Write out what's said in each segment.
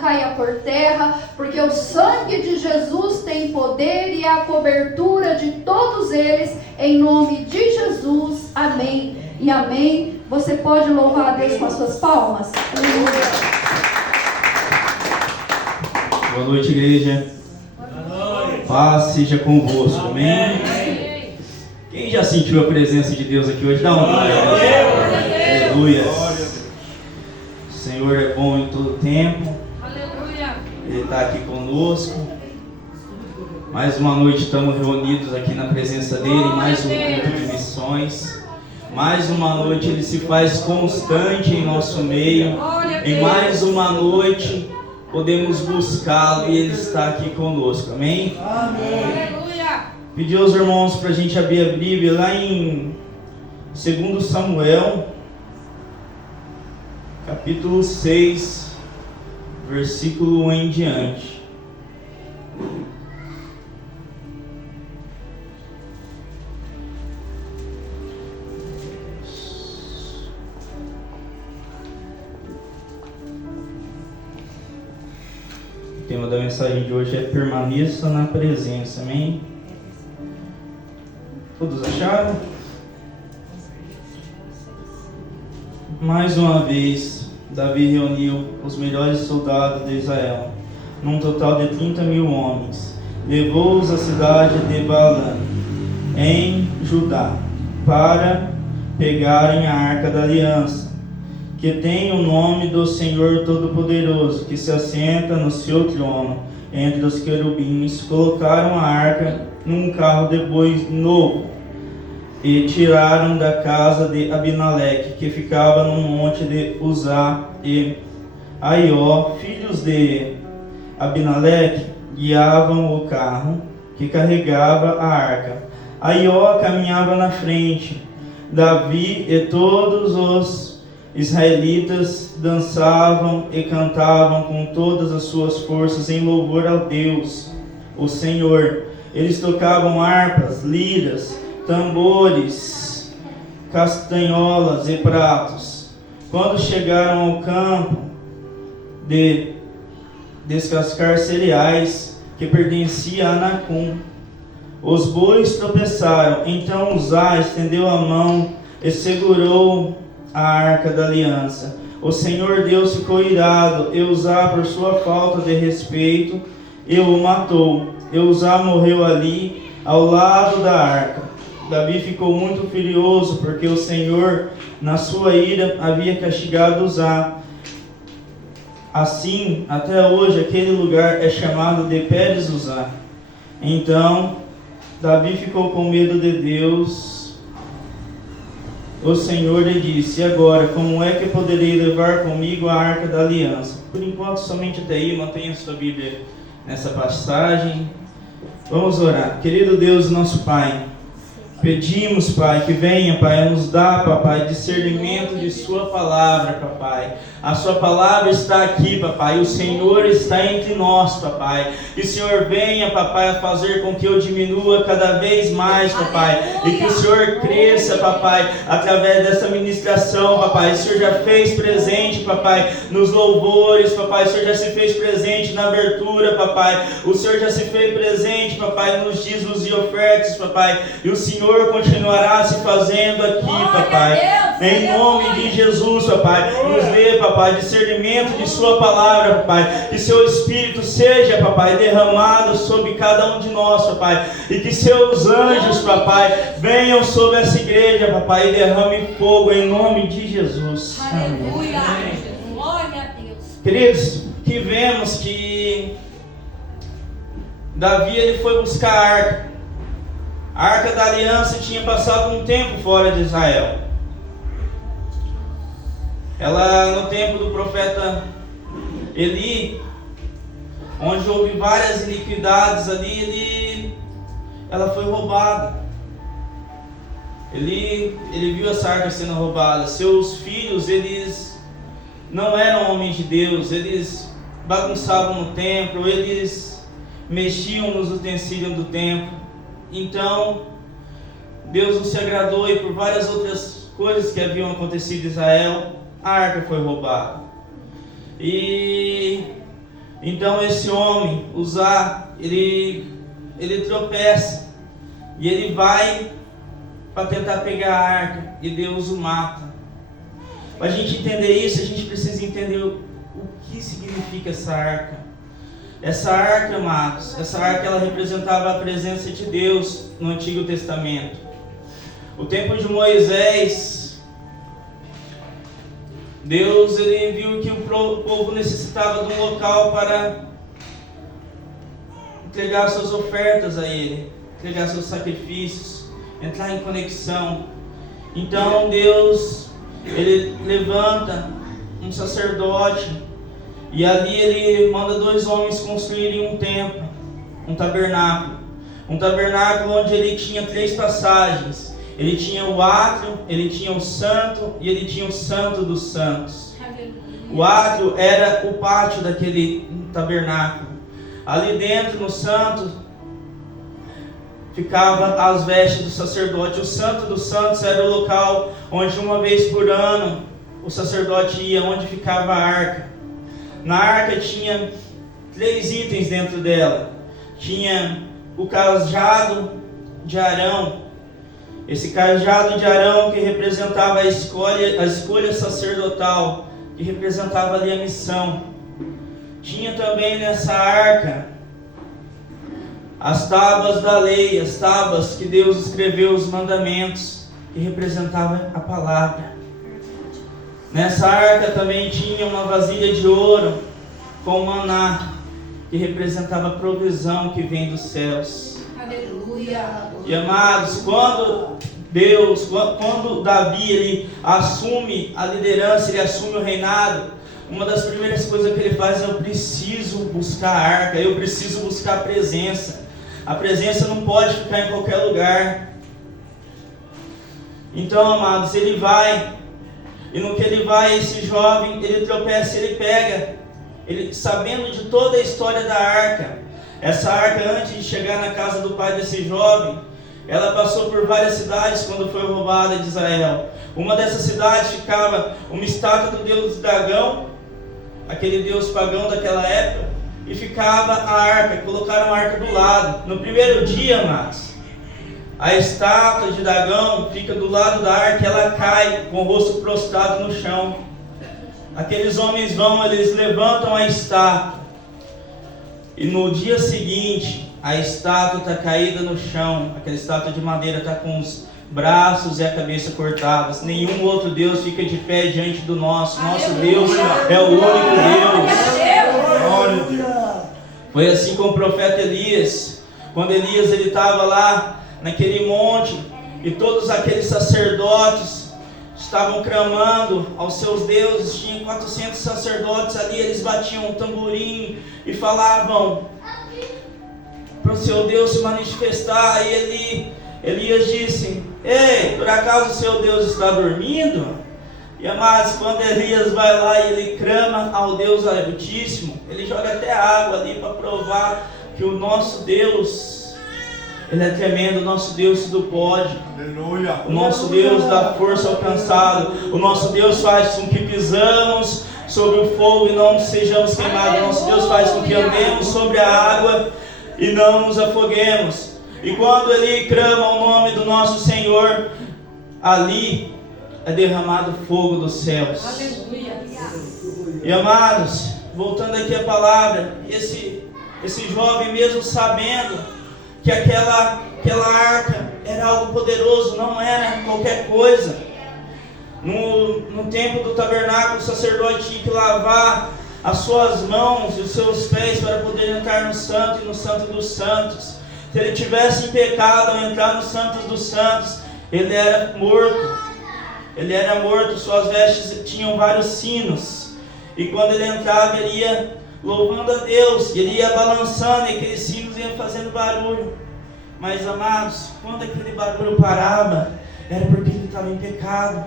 caia por terra, porque o sangue de Jesus tem poder e a cobertura de todos eles, em nome de Jesus, amém e amém. Você pode louvar a Deus com as suas palmas? Boa noite, igreja. Paz seja convosco, amém? Quem já sentiu a presença de Deus aqui hoje? Dá um glória a Deus. Aleluia. O Senhor é bom em todo tempo. Ele está aqui conosco. Mais uma noite estamos reunidos aqui na presença dele, mais um culto de missões. Mais uma noite ele se faz constante em nosso meio. Em mais uma noite podemos buscá-lo e ele está aqui conosco, amém? Amém. Pedi aos irmãos para a gente abrir a Bíblia lá em 2 Samuel, capítulo 6, versículo 1 em diante. O tema da mensagem de hoje é permaneça na presença, amém? Todos acharam? Mais uma vez, Davi reuniu os melhores soldados de Israel, num total de 30.000 homens. Levou-os à cidade de Baalã, em Judá, para pegarem a arca da aliança, que tem o nome do Senhor Todo-Poderoso, que se assenta no seu trono entre os querubins. Colocaram a arca num carro de bois novo e tiraram da casa de Abineleque, que ficava no monte de Uzá, e Aió, filhos de Abineleque, guiavam o carro que carregava a arca. Aió caminhava na frente. Davi e todos os israelitas dançavam e cantavam com todas as suas forças em louvor ao Deus, o Senhor. Eles tocavam harpas, liras, tambores, castanholas e pratos. Quando chegaram ao campo de descascar cereais, que pertencia a Anacum, os bois tropeçaram. Então Uzá estendeu a mão e segurou a arca da aliança. O Senhor Deus ficou irado, e Uzá, por sua falta de respeito, e o matou. E Uzá morreu ali, ao lado da arca. Davi ficou muito furioso, porque o Senhor, na sua ira, havia castigado Uzá. Assim, até hoje, aquele lugar é chamado de Pérez Uzá. Então, Davi ficou com medo de Deus. O Senhor lhe disse: e agora, como é que poderei levar comigo a arca da aliança? Por enquanto, somente até aí, mantenha sua Bíblia nessa passagem. Vamos orar. Querido Deus, nosso Pai, pedimos, Pai, que venha, Pai, nos dar, Papai, discernimento de Sua palavra, Papai. A Sua palavra está aqui, Papai. O Senhor está entre nós, Papai. Que o Senhor venha, Papai, a fazer com que eu diminua cada vez mais, Papai. E que o Senhor cresça, Papai, através dessa ministração, Papai. O Senhor já fez presente, Papai, nos louvores, Papai. O Senhor já se fez presente na abertura, Papai. O Senhor já se fez presente, Papai, nos dízimos e ofertas, Papai. E o Senhor continuará se fazendo aqui, Papai. Em nome de Jesus, Papai. Nos dê, Papai, discernimento de Sua palavra, Papai. Que Seu Espírito seja, Papai, derramado sobre cada um de nós, Papai. E que Seus anjos, Papai, venham sobre essa igreja, Papai, e derrame fogo em nome de Jesus. Aleluia. Glória a Deus. Queridos, que vemos que Davi, ele foi buscar a arca. A arca da aliança tinha passado um tempo fora de Israel. Ela, no tempo do profeta Eli, onde houve várias iniquidades ali, ela foi roubada. Ele viu essa arca sendo roubada. Seus filhos, eles não eram homens de Deus. Eles bagunçavam no templo, eles mexiam nos utensílios do templo. Então, Deus não se agradou, e por várias outras coisas que haviam acontecido em Israel, a arca foi roubada. E Então esse homem, Uzá, ele tropeça e ele vai para tentar pegar a arca e Deus o mata. Para a gente entender isso, a gente precisa entender o que significa essa arca. Essa arca, amados, essa arca ela representava a presença de Deus no Antigo Testamento. O tempo de Moisés, Deus ele viu que o povo necessitava de um local para entregar suas ofertas a Ele, entregar seus sacrifícios, entrar em conexão. Então Deus, Ele levanta um sacerdote e ali Ele manda 2 homens construírem um templo, um tabernáculo onde ele tinha 3 passagens. Ele tinha o átrio, ele tinha o santo e ele tinha o santo dos santos. O átrio era o pátio daquele tabernáculo. Ali dentro, no santo, ficava as vestes do sacerdote. O santo dos santos era o local onde uma vez por ano o sacerdote ia, onde ficava a arca. Na arca tinha 3 itens dentro dela. Tinha o cajado de Arão. Esse cajado de Arão que representava a escolha sacerdotal, que representava ali a missão. Tinha também nessa arca as tábuas da lei, as tábuas que Deus escreveu os mandamentos, que representava a palavra. Nessa arca também tinha uma vasilha de ouro com maná, que representava a provisão que vem dos céus. Aleluia. E amados, quando Davi ele assume a liderança, ele assume o reinado, uma das primeiras coisas que ele faz é: eu preciso buscar a arca, eu preciso buscar a presença. A presença não pode ficar em qualquer lugar. Então, amados, ele vai, e no que ele vai, esse jovem, ele tropeça, ele pega, ele sabendo de toda a história da arca. Essa arca, antes de chegar na casa do pai desse jovem, ela passou por várias cidades quando foi roubada de Israel. Uma dessas cidades ficava uma estátua do deus Dagão, aquele deus pagão daquela época, e ficava a arca, colocaram a arca do lado. No primeiro dia, amados, a estátua de Dagão fica do lado da arca e ela cai com o rosto prostrado no chão. Aqueles homens vão, eles levantam a estátua. E no dia seguinte, a estátua está caída no chão. Aquela estátua de madeira está com os braços e a cabeça cortadas. Nenhum outro Deus fica de pé diante do nosso. Nosso Deus é o único Deus. Glória a Deus. Foi assim com o profeta Elias. Quando Elias ele estava lá naquele monte e todos aqueles sacerdotes estavam clamando aos seus deuses. Tinha 400 sacerdotes ali, eles batiam um tamborim e falavam para o seu Deus se manifestar. E Elias disse: ei, por acaso o seu Deus está dormindo? E amados, quando Elias vai lá e ele clama ao Deus Altíssimo, ele joga até água ali para provar que o nosso Deus, Ele é tremendo. O nosso Deus tudo pode. Aleluia. O nosso Deus dá força ao cansado. O nosso Deus faz com que pisamos sobre o fogo e não sejamos queimados. O nosso Deus faz com que andemos sobre a água e não nos afoguemos. E quando ele clama o nome do nosso Senhor, ali é derramado fogo dos céus. Aleluia. E amados, voltando aqui à palavra, esse jovem, mesmo sabendo que aquela arca era algo poderoso, não era qualquer coisa. No tempo do tabernáculo, o sacerdote tinha que lavar as suas mãos e os seus pés para poder entrar no santo e no santo dos santos. Se ele tivesse em pecado ao entrar no santo dos santos, ele era morto. Ele era morto, suas vestes tinham vários sinos. E quando ele entrava, ele ia louvando a Deus, ele ia balançando e aqueles sinos iam fazendo barulho. Mas amados, quando aquele barulho parava, era porque ele estava em pecado.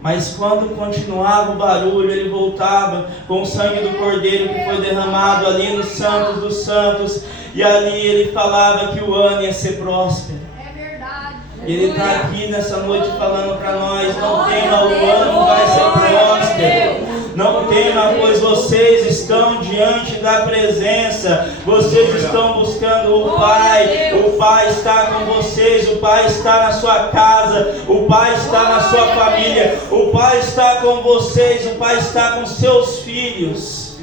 Mas quando continuava o barulho, ele voltava com o sangue do Cordeiro que foi derramado ali nos santos dos santos. E ali ele falava que o ano ia ser próspero. É verdade. Ele está aqui nessa noite falando para nós: não tema, o ano vai ser próspero. Não tema, pois vocês estão diante da presença. Vocês estão buscando o Pai. O Pai está com vocês. O Pai está na sua casa. O Pai está na sua família. O Pai está com vocês. O Pai está com seus filhos.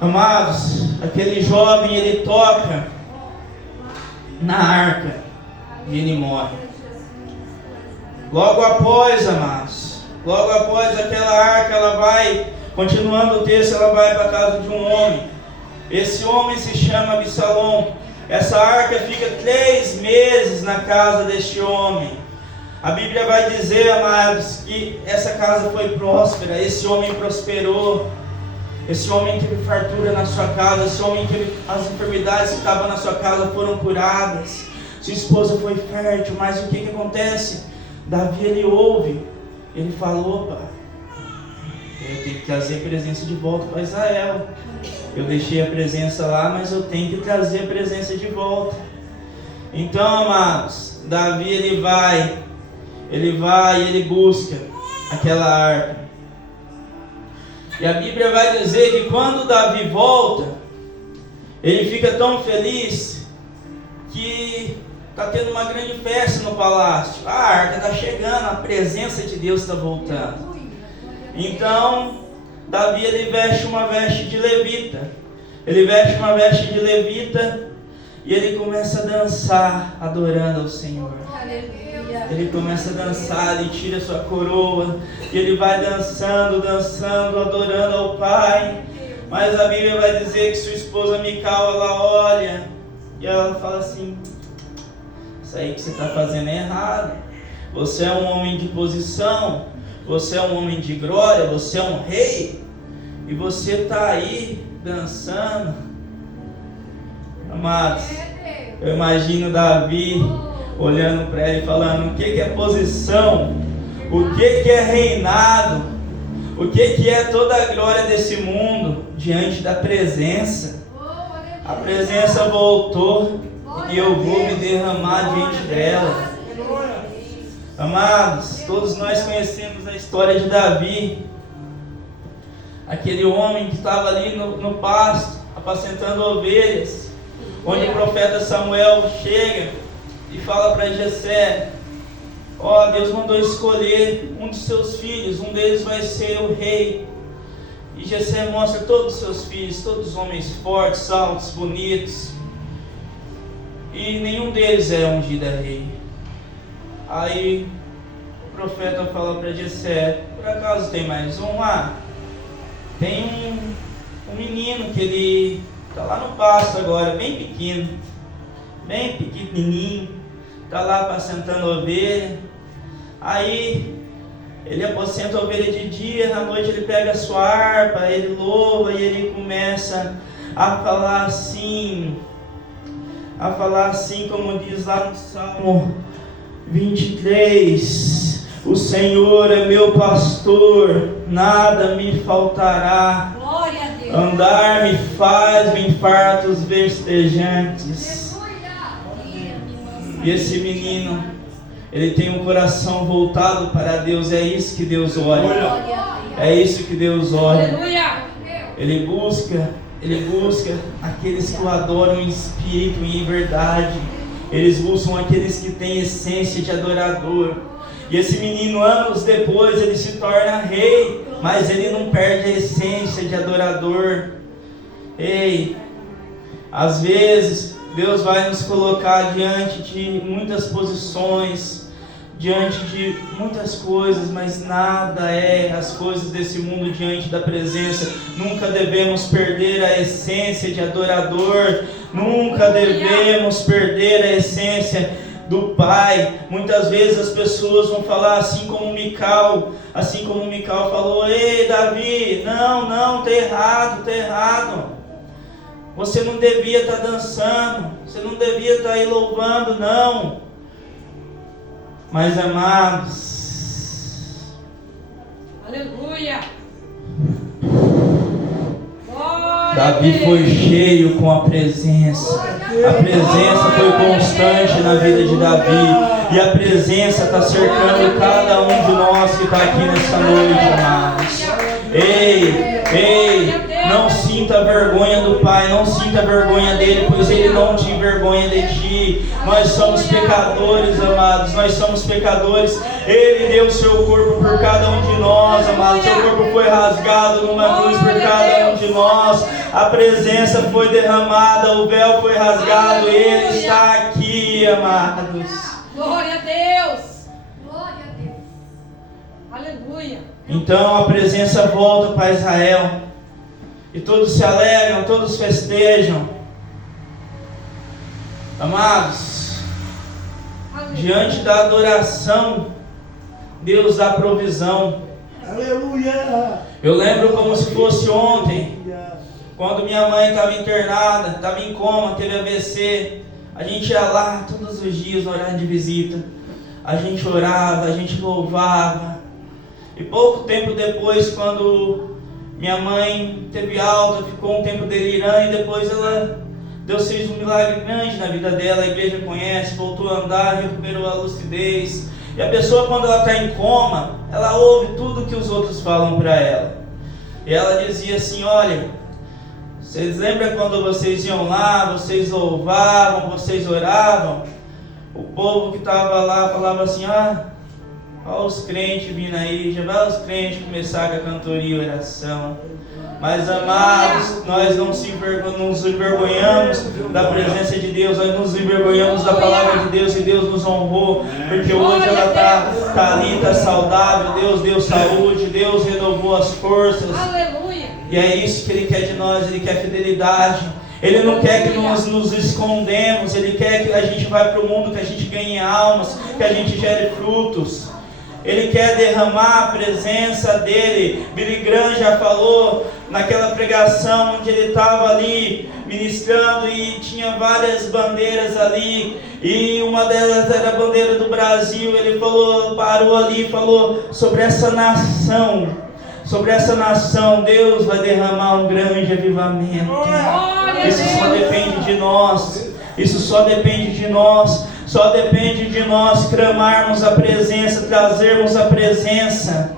Amados, aquele jovem, ele toca na arca e ele morre. Logo após, amados, logo após aquela arca, ela vai, continuando o texto, ela vai para a casa de um homem. Esse homem se chama Absalom. Essa arca fica 3 meses na casa deste homem. A Bíblia vai dizer, amados, que essa casa foi próspera. Esse homem prosperou. Esse homem teve fartura na sua casa. Esse homem teve as enfermidades que estavam na sua casa foram curadas. Sua esposa foi fértil. Mas o que acontece? Davi, ele ouve. Ele falou: opa, eu tenho que trazer a presença de volta para Israel. Eu deixei a presença lá, mas eu tenho que trazer a presença de volta. Então, amados, Davi, ele vai e ele busca aquela arca. E a Bíblia vai dizer que quando Davi volta, ele fica tão feliz que está tendo uma grande festa no palácio. A arca está chegando, a presença de Deus está voltando. Então, Davi, ele veste uma veste de levita. Ele veste uma veste de levita e ele começa a dançar, adorando ao Senhor. Ele começa a dançar, ele tira sua coroa e ele vai dançando, adorando ao Pai. Mas a Bíblia vai dizer que sua esposa Mical, ela olha e ela fala assim: isso aí que você está fazendo é errado. Você é um homem de posição, você é um homem de glória, você é um rei, e você está aí dançando. Amados, eu imagino Davi olhando para ela e falando: o que é posição? O que é reinado? O que é toda a glória desse mundo diante da presença? A presença voltou e eu vou me derramar diante dela. Amados, todos nós conhecemos a história de Davi, aquele homem que estava ali no pasto, apacentando ovelhas, onde o profeta Samuel chega e fala para Jessé: ó, Deus mandou escolher um de seus filhos, um deles vai ser o rei. E Jessé mostra todos os seus filhos, todos homens fortes, altos, bonitos, e nenhum deles é ungido a rei. Aí o profeta fala para Jessé: por acaso tem mais um lá? Tem um menino que ele está lá no pasto agora, bem pequeno, bem pequenininho, está lá apacentando ovelha. Aí ele apacenta a ovelha de dia, à noite ele pega a sua harpa, ele louva e ele começa a falar assim, como diz lá no Salmo 23: o Senhor é meu pastor, nada me faltará. Glória a Deus. Andar me faz em fartos verdejantes. E esse menino, ele tem um coração voltado para Deus. É isso que Deus olha. É isso que Deus olha. Aleluia. Ele busca aqueles que o adoram em espírito e em verdade. Eles buscam aqueles que têm essência de adorador. E esse menino, anos depois, ele se torna rei, mas ele não perde a essência de adorador. Ei, às vezes Deus vai nos colocar diante de muitas posições, diante de muitas coisas, mas nada é as coisas desse mundo diante da presença. Nunca devemos perder a essência de adorador, nunca devemos perder a essência do Pai. Muitas vezes as pessoas vão falar assim como Mical falou: ei Davi, não, tá errado. Você não devia estar dançando, você não devia estar aí louvando, não. Mas amados, aleluia. Davi foi cheio com a presença. A presença foi constante na vida de Davi. E a presença está cercando cada um de nós que está aqui nessa noite, amados. Ei, não sinta vergonha do Pai, não sinta vergonha dele, pois ele não te envergonha de ti. Nós somos pecadores, amados, nós somos pecadores. Ele deu o seu corpo por cada um de nós, amados. Seu corpo foi rasgado numa cruz por cada um de nós. A presença foi derramada, o véu foi rasgado, ele está aqui, amados. Glória a Deus. Glória a Deus. Aleluia. Então a presença volta para Israel. E todos se alegram, todos festejam. Amados, diante da adoração, Deus dá provisão. Aleluia. Eu lembro como se fosse ontem, quando minha mãe estava internada, estava em coma, teve AVC. A gente ia lá todos os dias no horário de visita. A gente orava, a gente louvava. E pouco tempo depois, quando minha mãe teve alta, ficou um tempo delirando, e depois Deus fez um milagre grande na vida dela. A igreja conhece, voltou a andar, recuperou a lucidez. E a pessoa, quando ela está em coma, ela ouve tudo que os outros falam para ela. E ela dizia assim: olha, vocês lembram quando vocês iam lá, vocês louvavam, vocês oravam? O povo que estava lá falava assim: olha os crentes vindo aí, já vai os crentes começar com a cantoria e oração. Mas, amados, nós não nos envergonhamos da presença de Deus, nós nos envergonhamos da palavra de Deus, e Deus nos honrou, porque hoje ela está ali, está saudável. Deus deu saúde, Deus renovou as forças. Aleluia. E é isso que Ele quer de nós, Ele quer fidelidade. Ele não quer que nós nos escondemos, Ele quer que a gente vá para o mundo, que a gente ganhe almas, que a gente gere frutos. Ele quer derramar a presença dEle. Billy Graham já falou naquela pregação onde ele estava ali ministrando e tinha várias bandeiras ali, e uma delas era a bandeira do Brasil. Ele parou ali e falou sobre essa nação. Sobre essa nação, Deus vai derramar um grande avivamento. Isso só depende de nós. Isso só depende de nós. Só depende de nós clamarmos a presença, trazermos a presença.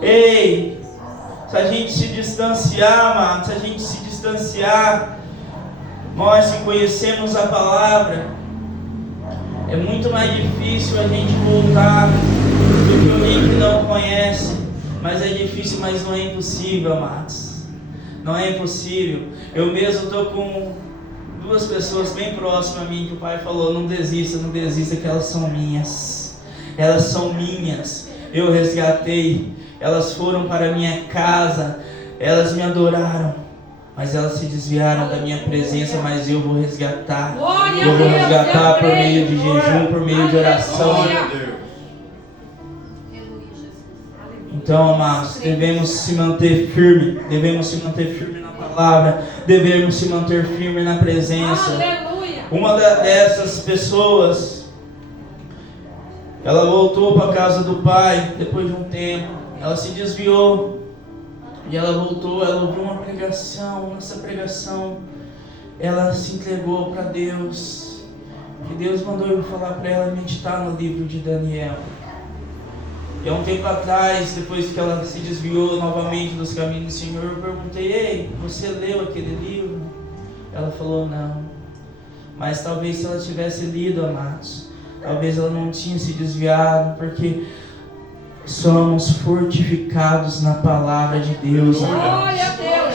Ei, se a gente se distanciar, mano, se a gente se distanciar, nós que conhecemos a palavra, é muito mais difícil a gente voltar do que alguém que não conhece. Mas é difícil, mas não é impossível, amados. Não é impossível. Eu mesmo estou com duas pessoas bem próximas a mim, que o pai falou: não desista, não desista, que elas são minhas. Elas são minhas. Eu resgatei. Elas foram para a minha casa. Elas me adoraram. Mas elas se desviaram da minha presença. Mas eu vou resgatar. Eu vou resgatar por meio de jejum, por meio de oração. Então, amados, devemos se manter firme. Devemos se manter firme na palavra. Devemos se manter firme na presença. Aleluia. Uma dessas pessoas, ela voltou para a casa do pai depois de um tempo. Ela se desviou e ela voltou. Ela ouviu uma pregação. Nessa pregação, ela se entregou para Deus. E Deus mandou eu falar para ela meditar no livro de Daniel. E há um tempo atrás, depois que ela se desviou novamente dos caminhos do Senhor, eu perguntei: ei, você leu aquele livro? Ela falou: não. Mas talvez se ela tivesse lido, amados, talvez ela não tinha se desviado, porque somos fortificados na palavra de Deus, amados.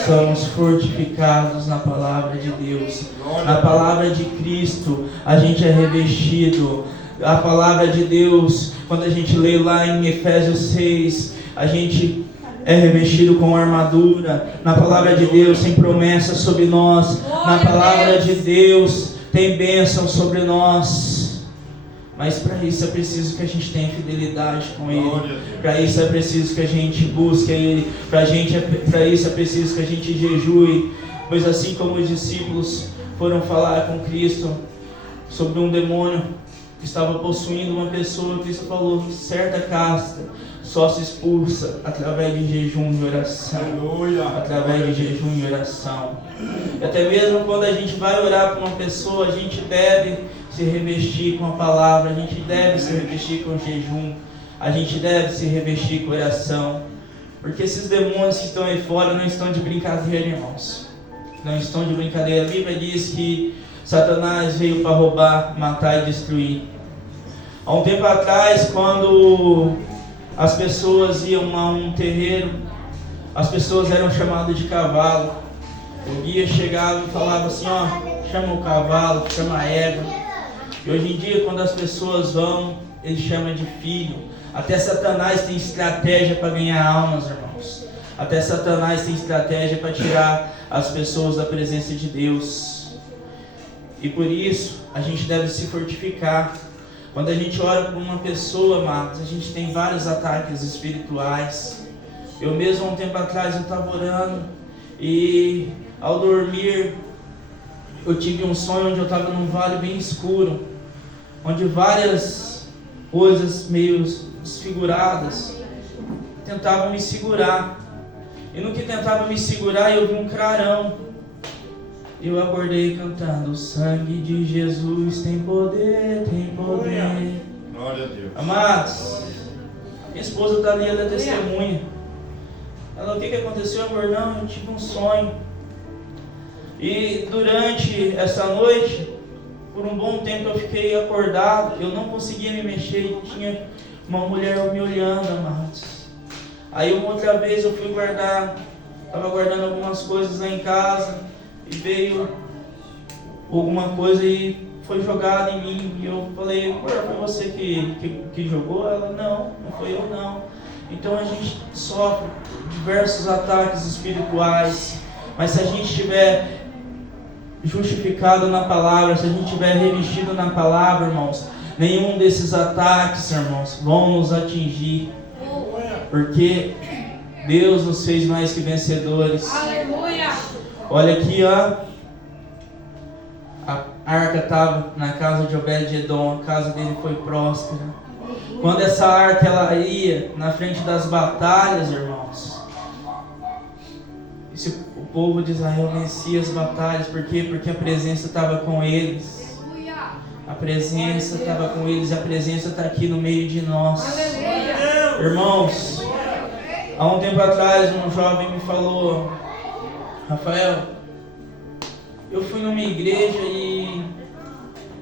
Somos fortificados na palavra de Deus. Na palavra de Cristo, a gente é revestido. A palavra de Deus, quando a gente lê lá em Efésios 6, a gente é revestido com armadura. Na palavra de Deus tem promessas sobre nós. Na palavra de Deus tem bênção sobre nós. Mas para isso é preciso que a gente tenha fidelidade com Ele. Para isso é preciso que a gente busque Ele. Para isso é preciso que a gente jejue. Pois assim como os discípulos foram falar com Cristo sobre um demônio que estava possuindo uma pessoa, Cristo falou: certa casta, só se expulsa através de jejum e oração. Aleluia. Através de jejum e oração. E até mesmo quando a gente vai orar para uma pessoa, a gente deve se revestir com a palavra, a gente deve se revestir com o jejum, a gente deve se revestir com oração. Porque esses demônios que estão aí fora não estão de brincadeira, irmãos. Não estão de brincadeira. A Bíblia diz que Satanás veio para roubar, matar e destruir. Há um tempo atrás, quando as pessoas iam a um terreiro, as pessoas eram chamadas de cavalo. O guia chegava e falava assim, ó, chama o cavalo, chama a égua. E hoje em dia, quando as pessoas vão, ele chama de filho. Até Satanás tem estratégia para ganhar almas, irmãos. Até Satanás tem estratégia para tirar as pessoas da presença de Deus. E por isso, a gente deve se fortificar. Quando a gente ora por uma pessoa, amados, a gente tem vários ataques espirituais. Eu mesmo, há um tempo atrás, eu estava orando e ao dormir, eu tive um sonho onde eu estava num vale bem escuro, onde várias coisas meio desfiguradas tentavam me segurar. E no que tentava me segurar, eu vi um clarão. Eu acordei cantando, o sangue de Jesus tem poder, tem poder. Glória a Deus. Amados, minha esposa está ali, ela é testemunha. Ela, o que aconteceu, amor? Não, eu tive um sonho. E durante essa noite, por um bom tempo eu fiquei acordado, eu não conseguia me mexer, tinha uma mulher me olhando, amados. Aí uma outra vez eu fui guardar, estava guardando algumas coisas lá em casa, e veio alguma coisa e foi jogada em mim. E eu falei, foi você que jogou? Ela, não foi eu não. Então a gente sofre diversos ataques espirituais, mas se a gente estiver justificado na palavra, se a gente estiver revestido na palavra, irmãos, nenhum desses ataques, irmãos, vão nos atingir, porque Deus nos fez mais que vencedores. Aleluia. Olha aqui, ó. A arca estava na casa de Obed-Edom, a casa dele foi próspera. Quando essa arca ela ia na frente das batalhas, irmãos, o povo de Israel vencia as batalhas. Por quê? Porque a presença estava com eles. A presença estava com eles, a presença está aqui no meio de nós. Irmãos, há um tempo atrás um jovem me falou, Rafael, eu fui numa igreja e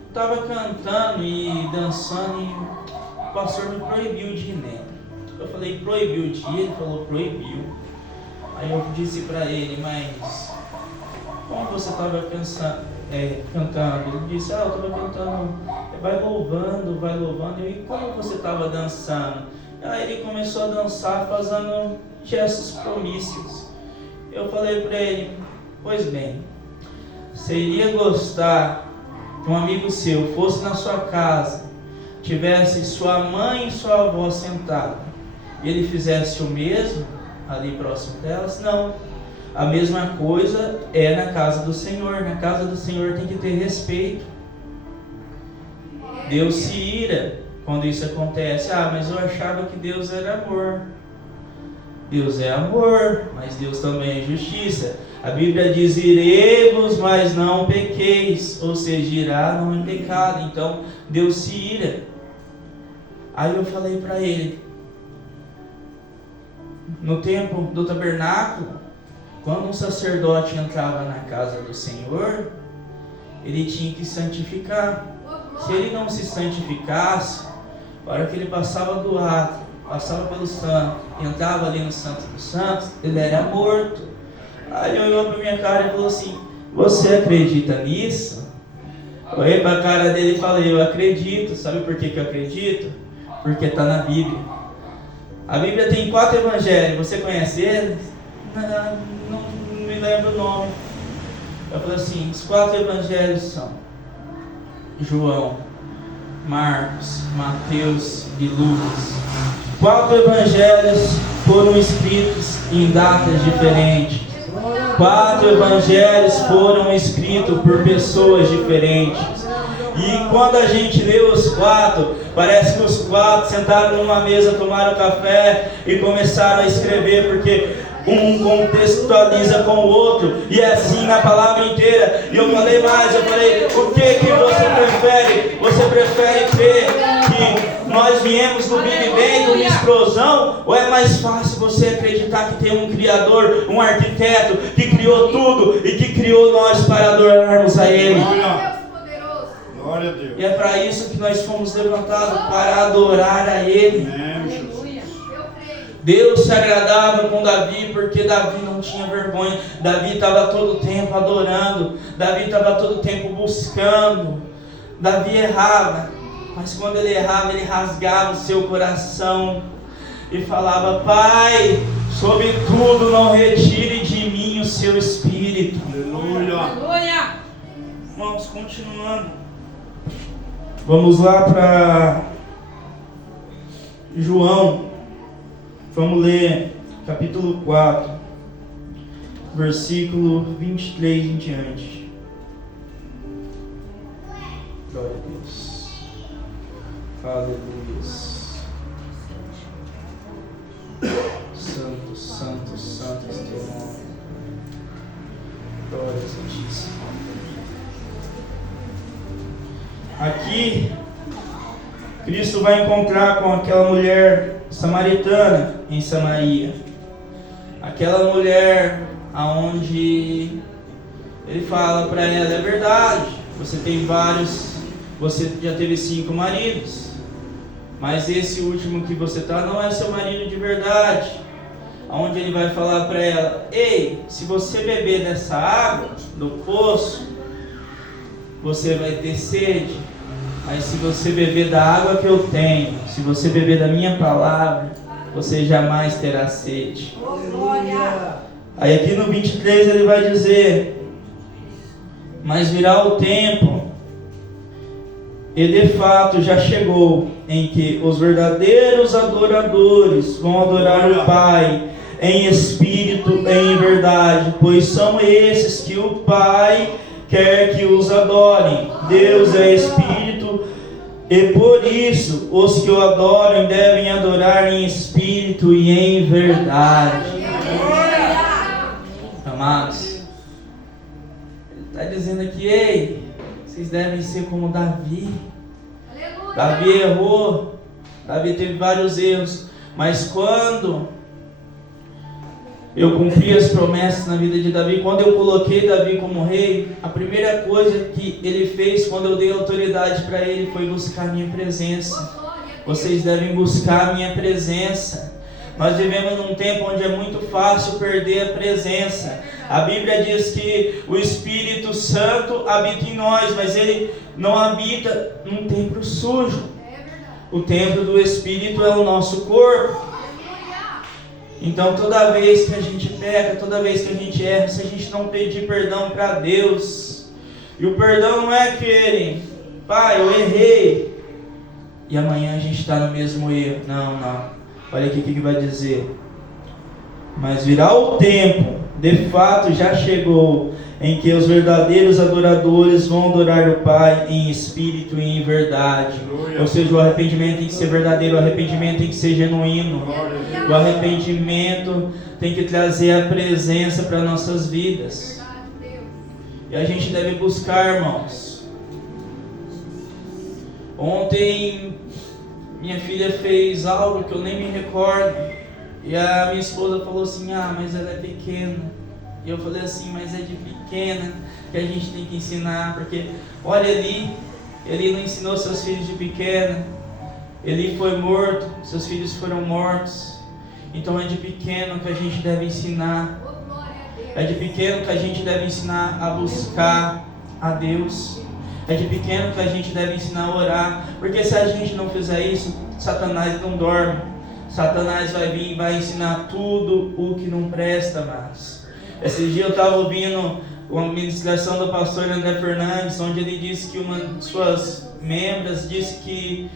estava cantando e dançando e o pastor me proibiu de ir nela. Eu falei, proibiu de ir? Ele falou, proibiu. Aí eu disse para ele, mas como você estava cantando? Ele disse, eu estava cantando, vai louvando. E como você estava dançando? Aí ele começou a dançar fazendo gestos promíscuos. Eu falei para ele, pois bem, você iria gostar que um amigo seu fosse na sua casa, tivesse sua mãe e sua avó sentadas, e ele fizesse o mesmo ali próximo delas? Não. A mesma coisa é na casa do Senhor. Na casa do Senhor tem que ter respeito. Deus se ira quando isso acontece. Mas eu achava que Deus era amor. Deus é amor, mas Deus também é justiça. A Bíblia diz, irei-vos, mas não pequeis. Ou seja, irá não é pecado. Então, Deus se ira. Aí eu falei para ele, no tempo do tabernáculo, quando um sacerdote entrava na casa do Senhor, ele tinha que santificar. Se ele não se santificasse, a hora que ele passava do átrio, passava pelo santo, entrava ali no santo dos santos, ele era morto. Aí ele olhou para minha cara e falou assim, você acredita nisso? Eu olhei para a cara dele e falei, eu acredito. Sabe por que eu acredito? Porque está na Bíblia. A Bíblia tem 4 evangelhos, você conhece eles? Não me lembro o nome. Eu falei assim, os 4 evangelhos são João, Marcos, Mateus e Lucas. 4 evangelhos foram escritos em datas diferentes. 4 evangelhos foram escritos por pessoas diferentes. E quando a gente lê os 4, parece que os 4 sentaram numa mesa, tomaram café e começaram a escrever, porque um contextualiza com o outro, e é assim na palavra inteira. E eu falei mais, o que você prefere? Você prefere crer que nós viemos do Big Bang, de uma explosão, ou é mais fácil você acreditar que tem um Criador, um arquiteto, que criou tudo e que criou nós para adorarmos a Ele? Glória a Deus. E é para isso que nós fomos levantados, para adorar a Ele. Deus se agradava com Davi, porque Davi não tinha vergonha. Davi estava todo o tempo adorando. Davi estava todo o tempo buscando. Davi errava, mas quando ele errava, ele rasgava o seu coração e falava: Pai, sobre tudo não retire de mim o seu espírito. Aleluia. Vamos continuando. Vamos lá para João. Vamos ler capítulo 4, versículo 23 em diante. Glória a Deus. Aleluia. Santo, santo, santo é teu nome. Glória a Santíssimo. Aqui, Cristo vai encontrar com aquela mulher samaritana em Samaria. Aquela mulher aonde ele fala para ela: é verdade, você já teve 5 maridos, mas esse último que você está não é seu marido de verdade. Aonde ele vai falar para ela: ei, se você beber dessa água do poço, você vai ter sede. Mas se você beber da água que eu tenho, se você beber da minha palavra, você jamais terá sede. Aí aqui no 23 ele vai dizer: mas virá o tempo, e de fato já chegou, em que os verdadeiros adoradores vão adorar o Pai em espírito e em verdade, pois são esses que o Pai quer que os adorem. Deus é espírito, e por isso os que o adoram devem adorar em espírito e em verdade. Amados, ele está dizendo aqui: ei, vocês devem ser como Davi. Davi errou, Davi teve vários erros, mas quando eu cumpri as promessas na vida de Davi, quando eu coloquei Davi como rei, a primeira coisa que ele fez quando eu dei autoridade para ele foi buscar a minha presença. Vocês devem buscar a minha presença. Nós vivemos num tempo onde é muito fácil perder a presença. A Bíblia diz que o Espírito Santo habita em nós, mas ele não habita num templo sujo. O templo do Espírito é o nosso corpo. Então toda vez que a gente peca, toda vez que a gente erra, se a gente não pedir perdão para Deus, e o perdão não é aquele: Pai, eu errei, e amanhã a gente está no mesmo erro. Não. Olha aqui o que vai dizer: mas virá o tempo, de fato já chegou, em que os verdadeiros adoradores vão adorar o Pai em espírito e em verdade. Ou seja, o arrependimento tem que ser verdadeiro, o arrependimento tem que ser genuíno. O arrependimento tem que trazer a presença para nossas vidas. E a gente deve buscar, irmãos. Ontem minha filha fez algo que eu nem me recordo, e a minha esposa falou assim: mas ela é pequena. E eu falei assim: mas é de pequena que a gente tem que ensinar, porque olha ali, ele não ensinou seus filhos de pequena, ele foi morto, seus filhos foram mortos. Então é de pequeno que a gente deve ensinar. É de pequeno que a gente deve ensinar a buscar a Deus. É de pequeno que a gente deve ensinar a orar. Porque se a gente não fizer isso, Satanás não dorme. Satanás vai vir e vai ensinar tudo o que não presta mais. Esse dia eu estava ouvindo uma ministração do pastor André Fernandes, onde ele disse que uma de suas membros disse que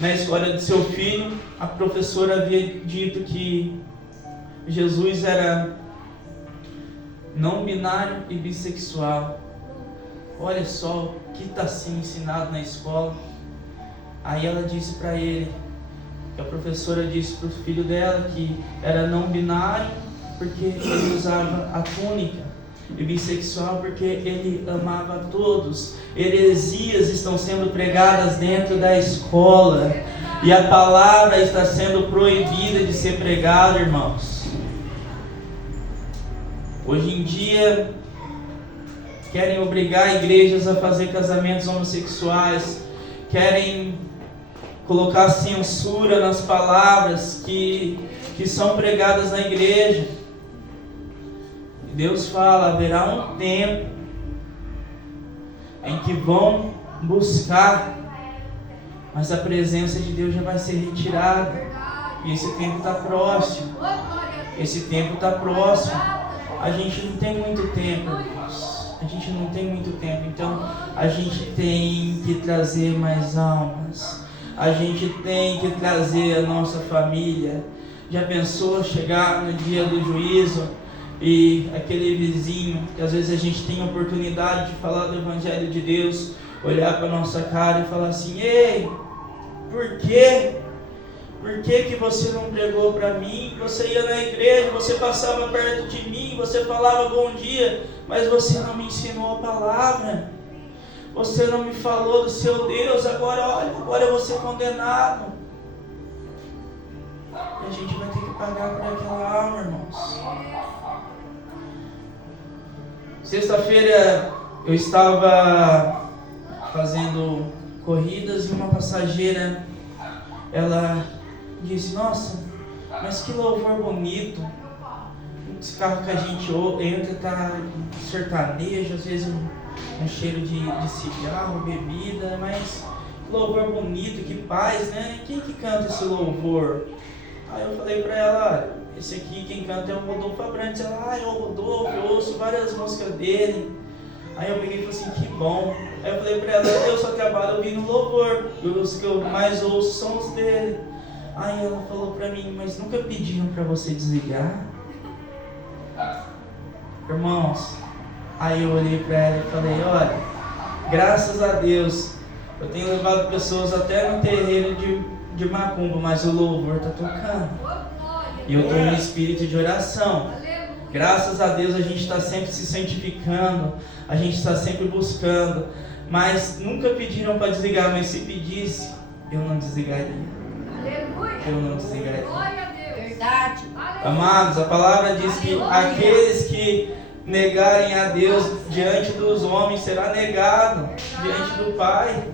na escola de seu filho, a professora havia dito que Jesus era não binário e bissexual. olha só o que está sendo ensinado na escola. Aí ela disse para ele, que a professora disse para o filho dela que era não binário porque ele usava a túnica, e bissexual porque ele amava a todos. Heresias estão sendo pregadas dentro da escola, e a palavra está sendo proibida de ser pregada, irmãos. Hoje em dia querem obrigar igrejas a fazer casamentos homossexuais, querem colocar censura nas palavras que são pregadas na igreja. Deus fala, haverá um tempo em que vão buscar, mas a presença de Deus já vai ser retirada. E esse tempo está próximo. Esse tempo está próximo. A gente não tem muito tempo, irmãos. A gente não tem muito tempo. Então a gente tem que trazer mais almas. A gente tem que trazer a nossa família. Já pensou chegar no dia do juízo e aquele vizinho, que às vezes a gente tem a oportunidade de falar do Evangelho de Deus, olhar para a nossa cara e falar assim: ei, por quê? Por que você não pregou para mim? Você ia na igreja, você passava perto de mim, você falava bom dia, mas você não me ensinou a palavra. Você não me falou do seu Deus. Agora, olha, agora eu vou ser condenado. E a gente vai ter que pagar por aquela alma, irmãos. Sexta-feira eu estava fazendo corridas e uma passageira, ela disse: nossa, mas que louvor bonito. Esse carro que a gente entra tá sertanejo, às vezes um cheiro de cigarro, bebida, mas que louvor bonito, que paz, né? Quem que canta esse louvor? Aí eu falei pra ela: olha, esse aqui quem canta é o Rodolfo Abrantes. Ela: é o Rodolfo, eu ouço várias músicas dele. Aí eu peguei e falei assim: que bom. Aí eu falei pra ela: eu só trabalho ouvindo louvor, os que eu mais ouço são os dele. Aí ela falou pra mim: mas nunca pediram pra você desligar? Irmãos, aí eu olhei pra ela e falei: olha, graças a Deus, eu tenho levado pessoas até no terreiro de macumba, mas o louvor está tocando. E eu estou em espírito de oração. Graças a Deus a gente está sempre se santificando, a gente está sempre buscando. Mas nunca pediram para desligar, mas se pedisse, eu não desligaria. Eu não desligaria. Verdade. Amados, a palavra diz que aqueles que negarem a Deus diante dos homens será negado diante do Pai.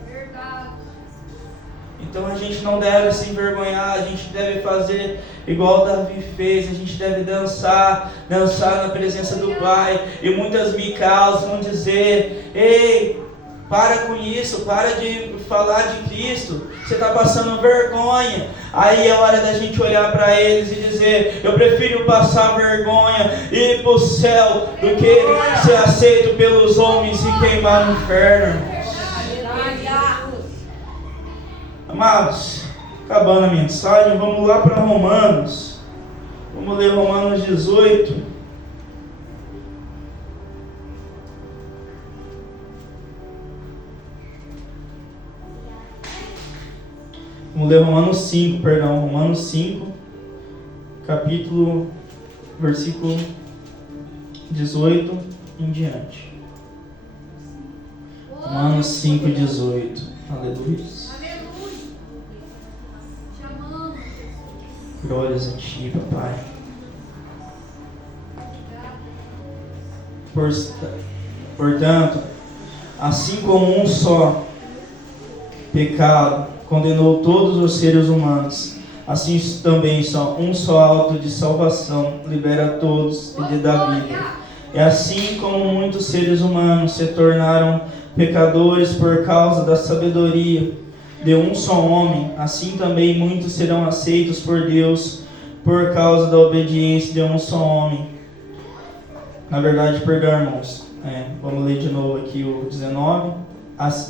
Então a gente não deve se envergonhar, a gente deve fazer igual Davi fez, a gente deve dançar na presença do Pai. E muitas Micaus vão dizer: ei, para com isso, para de falar de Cristo, você está passando vergonha. Aí é hora da gente olhar para eles e dizer: eu prefiro passar vergonha e ir para o céu do que ser aceito pelos homens e queimar no inferno. Amados, acabando a mensagem, vamos lá para Romanos. Vamos ler Romanos 18. Vamos ler Romanos 5, capítulo, versículo 18 em diante. Romanos 5, 18. Aleluia. Glórias a Ti, Papai. Portanto, assim como um só pecado condenou todos os seres humanos, assim também só um só auto de salvação libera todos e lhe dá vida. E assim como muitos seres humanos se tornaram pecadores por causa da sabedoria de um só homem, assim também muitos serão aceitos por Deus por causa da obediência de um só homem. Na verdade, perdão, irmãos, vamos ler de novo aqui o 19.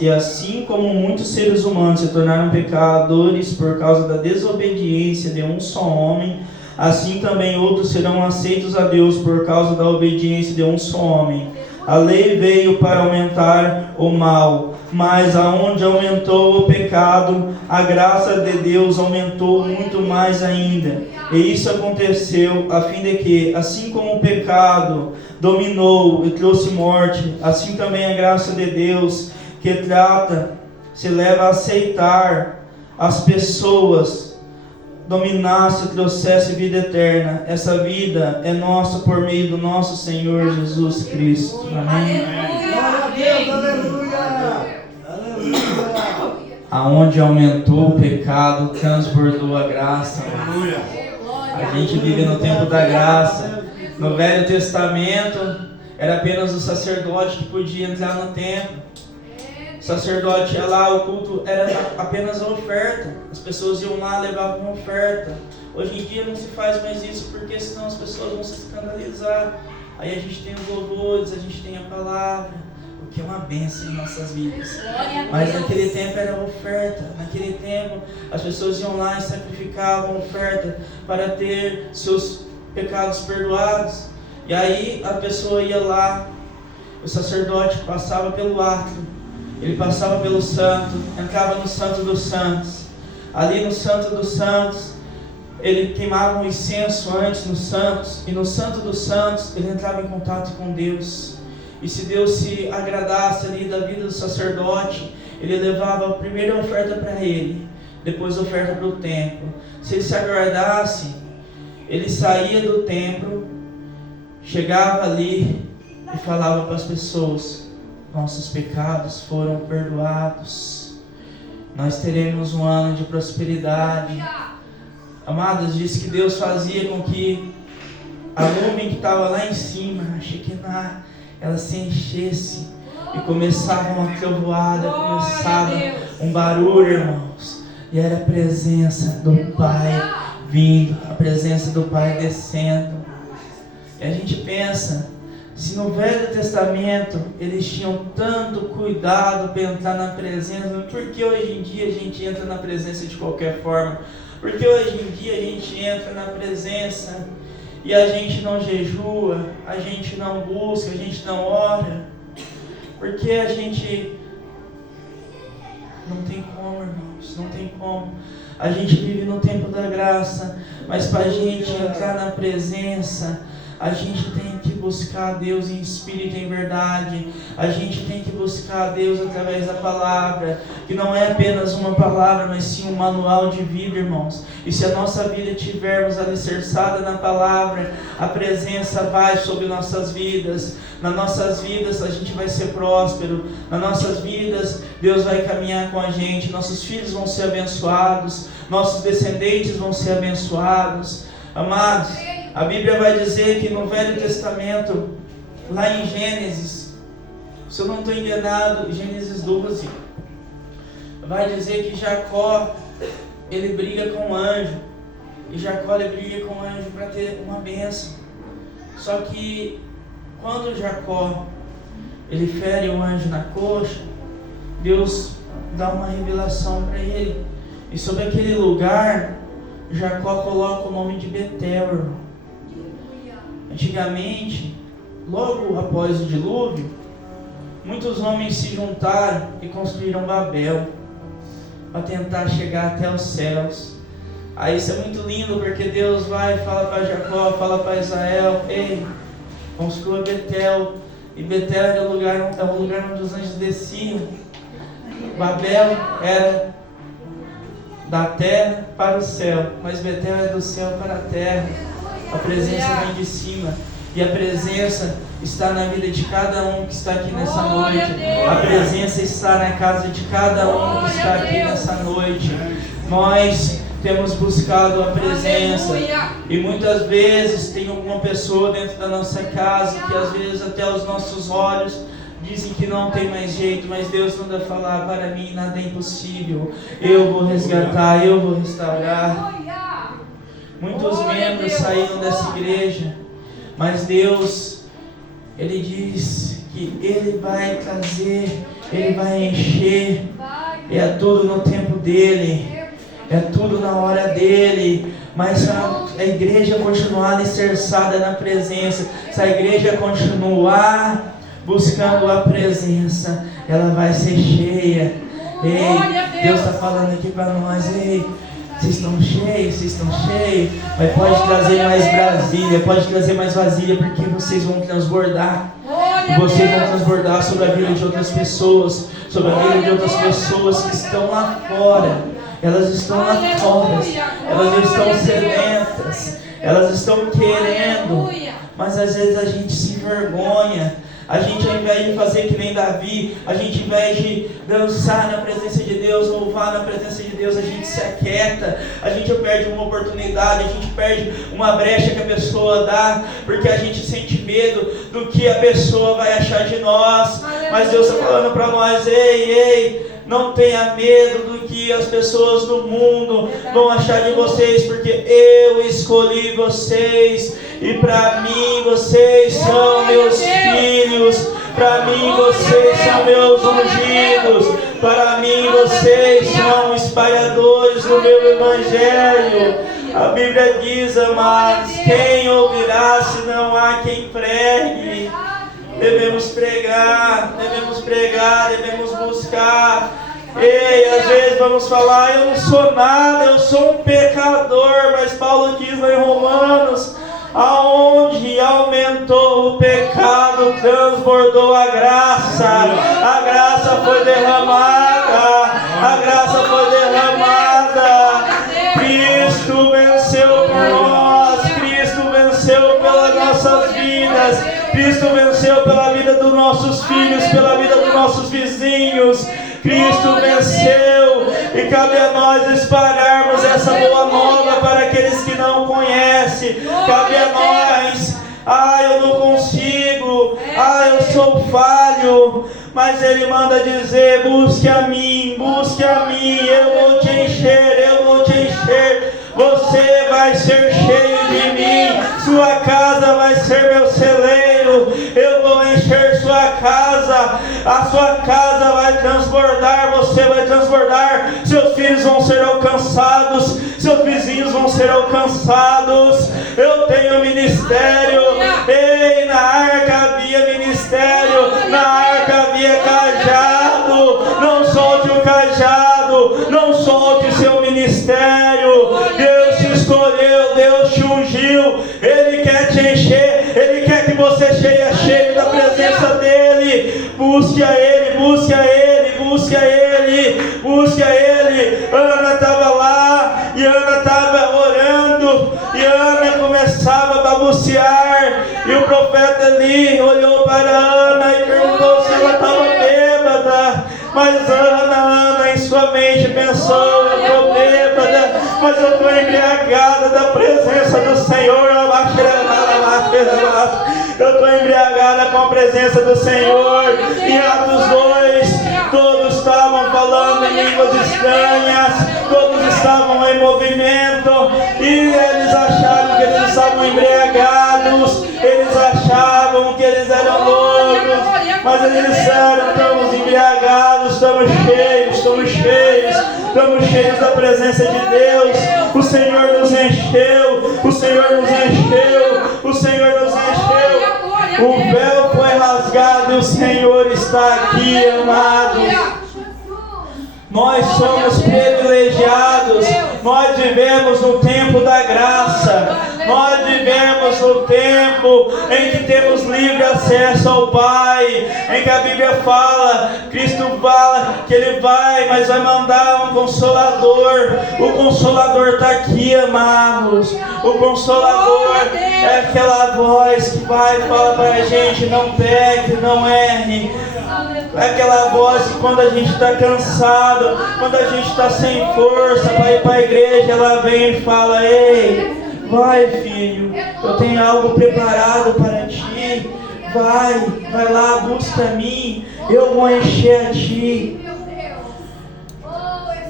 E assim como muitos seres humanos se tornaram pecadores por causa da desobediência de um só homem, assim também outros serão aceitos a Deus por causa da obediência de um só homem. A lei veio para aumentar o mal, mas aonde aumentou o pecado, a graça de Deus aumentou muito mais ainda. E isso aconteceu a fim de que, assim como o pecado dominou e trouxe morte, assim também a graça de Deus, que se leva a aceitar as pessoas, dominasse, trouxesse vida eterna. Essa vida é nossa por meio do nosso Senhor Jesus Cristo. Amém. Glória a Deus, aleluia. Aleluia. Aonde aumentou o pecado, transbordou a graça. Aleluia. A gente vive no tempo da graça. No Velho Testamento era apenas o sacerdote que podia entrar no templo. O sacerdote ia lá, o culto era apenas a oferta. As pessoas iam lá, levavam uma oferta. Hoje em dia não se faz mais isso, porque senão as pessoas vão se escandalizar. Aí a gente tem os louvores, a gente tem a palavra, o que é uma bênção em nossas vidas. Mas naquele tempo era oferta. Naquele tempo as pessoas iam lá e sacrificavam oferta para ter seus pecados perdoados. E aí a pessoa ia lá, o sacerdote passava pelo átrio, ele passava pelo santo, entrava no santo dos santos. Ali no santo dos santos, ele queimava um incenso antes nos santos, e no santo dos santos ele entrava em contato com Deus. E se Deus se agradasse ali da vida do sacerdote, ele levava a primeira oferta para ele, depois a oferta para o templo. Se ele se agradasse, ele saía do templo, chegava ali e falava para as pessoas: nossos pecados foram perdoados, nós teremos um ano de prosperidade. Amados, diz que Deus fazia com que a nuvem que estava lá em cima, a Shekinah, ela se enchesse e começava uma trovoada, começava um barulho, irmãos, e era a presença do Pai vindo, a presença do Pai descendo. E a gente pensa, se no Velho Testamento eles tinham tanto cuidado para entrar na presença, por que hoje em dia a gente entra na presença de qualquer forma? Porque hoje em dia a gente entra na presença e a gente não jejua, a gente não busca, a gente não ora, porque a gente não tem como, irmãos, não tem como. A gente vive no tempo da graça, mas para a gente entrar na presença, a gente tem que buscar a Deus em espírito e em verdade. A gente tem que buscar a Deus através da palavra, que não é apenas uma palavra, mas sim um manual de vida, irmãos. E se a nossa vida estivermos alicerçada na palavra, a presença vai sobre nossas vidas. Nas nossas vidas a gente vai ser próspero. Nas nossas vidas Deus vai caminhar com a gente. Nossos filhos vão ser abençoados. Nossos descendentes vão ser abençoados. Amados, a Bíblia vai dizer que no Velho Testamento, lá em Gênesis, se eu não estou enganado, Gênesis 12, vai dizer que Jacó, ele briga com o anjo. E Jacó, ele briga com o anjo para ter uma bênção. Só que quando Jacó, ele fere o anjo na coxa, Deus dá uma revelação para ele. E sobre aquele lugar, Jacó coloca o nome de Betel, irmão. Antigamente, logo após o dilúvio, muitos homens se juntaram e construíram Babel para tentar chegar até os céus. Aí isso é muito lindo, porque Deus vai e fala para Jacó, fala para Israel: ei, construa Betel. E Betel era o lugar onde os anjos desciam. Babel era da terra para o céu, mas Betel é do céu para a terra. A presença vem de cima, e a presença está na vida de cada um que está aqui nessa noite. A presença está na casa de cada um que está aqui nessa noite. Nós temos buscado a presença, e muitas vezes tem alguma pessoa dentro da nossa casa que às vezes até os nossos olhos dizem que não tem mais jeito, mas Deus manda falar: para mim nada é impossível, eu vou resgatar, eu vou restaurar. Muitos membros saíram dessa igreja, mas Deus, Ele diz que Ele vai trazer, Ele vai encher, é tudo no tempo dEle, é tudo na hora dEle. Mas a igreja continuar alicerçada na presença, se a igreja continuar buscando a presença, ela vai ser cheia. Ei, Deus está falando aqui para nós, ei, vocês estão cheios, mas pode trazer mais Brasília, pode trazer mais vasilha, porque vocês vão transbordar. E vocês vão transbordar sobre a vida de outras pessoas, sobre a vida de outras pessoas que estão lá fora. Elas estão lá fora, elas estão sedentas, elas estão querendo, mas às vezes a gente se envergonha. A gente, ao invés de fazer que nem Davi, a gente, ao invés de dançar na presença de Deus, louvar na presença de Deus, a gente se aquieta, a gente perde uma oportunidade, a gente perde uma brecha que a pessoa dá, porque a gente sente medo do que a pessoa vai achar de nós. Mas Deus está falando para nós, ei, não tenha medo do que as pessoas do mundo vão achar de vocês, porque eu escolhi vocês, e para mim vocês são meus filhos, para mim vocês são meus ungidos, para mim vocês são espalhadores do meu evangelho. A Bíblia diz, amados, quem ouvirá se não há quem pregue? Devemos pregar, devemos buscar. Ei, às vezes vamos falar, eu não sou nada, eu sou um pecador, mas Paulo diz lá em Romanos, aonde aumentou o pecado, transbordou a graça foi derramada, a graça foi derramada. Cristo venceu por nós, Cristo venceu pelas nossas vidas, Cristo venceu pela vida dos nossos filhos, pela vida dos nossos vizinhos. Cristo venceu, e cabe a nós espalharmos essa boa nova para aqueles que não conhecem. Cabe a nós, eu não consigo, eu sou falho, mas Ele manda dizer, busque a mim, eu vou te encher, você vai ser cheio de mim, sua casa vai ser meu celeiro, eu vou encher sua casa, a sua casa vai transbordar, você vai transbordar, seus filhos vão ser alcançados, seus vizinhos vão ser alcançados. Eu tenho ministério, ei, na arca havia ministério, na arca havia cajado, não solte o cajado, não solte seu ministério. Deus te escolheu, Deus te ungiu, Ele quer te encher, Ele quer que você seja cheio da presença dEle. Busque a Ele, busque a Ele, busque a Ele, busque a Ele. Ana estava lá, e Ana estava orando, e Ana começava a babucear, e o profeta Eli olhou para Ana e perguntou se ela estava bêbada. Mas Ana em sua mente pensou, eu estou bêbada, mas eu estou embriagada da presença do Senhor. Eu estou embriagada com a presença do Senhor. Em Atos 2, todos estavam falando em línguas estranhas, todos estavam em movimento, e eles acharam que eles estavam embriagados, eles achavam que eles eram loucos, mas eles disseram, estamos embriagados, estamos cheios da presença de Deus. O Senhor nos encheu, o Senhor nos encheu, o Senhor nos encheu. O véu foi rasgado e o Senhor está aqui, amados. Nós somos privilegiados, nós vivemos no tempo da graça, nós vivemos no tempo em que temos livre acesso ao Pai, em que a Bíblia fala, Cristo fala que Ele vai, mas vai mandar um Consolador. O Consolador está aqui, amados. O Consolador é aquela voz que vai e fala para a gente, não peque, não erre. É aquela voz que quando a gente está cansado, quando a gente está sem força para ir para a igreja, ela vem e fala, ei, vai filho, eu tenho algo preparado para ti, vai lá, busca a mim, eu vou encher a ti.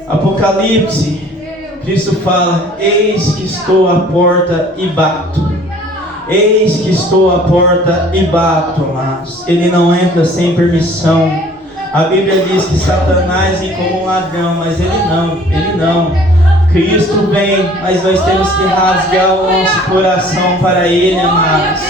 Apocalipse, Cristo fala, eis que estou à porta e bato. Eis que estou à porta e bato, mas Ele não entra sem permissão. A Bíblia diz que Satanás vem como um ladrão, mas Ele não. Cristo vem, mas nós temos que rasgar o nosso coração para Ele, amados.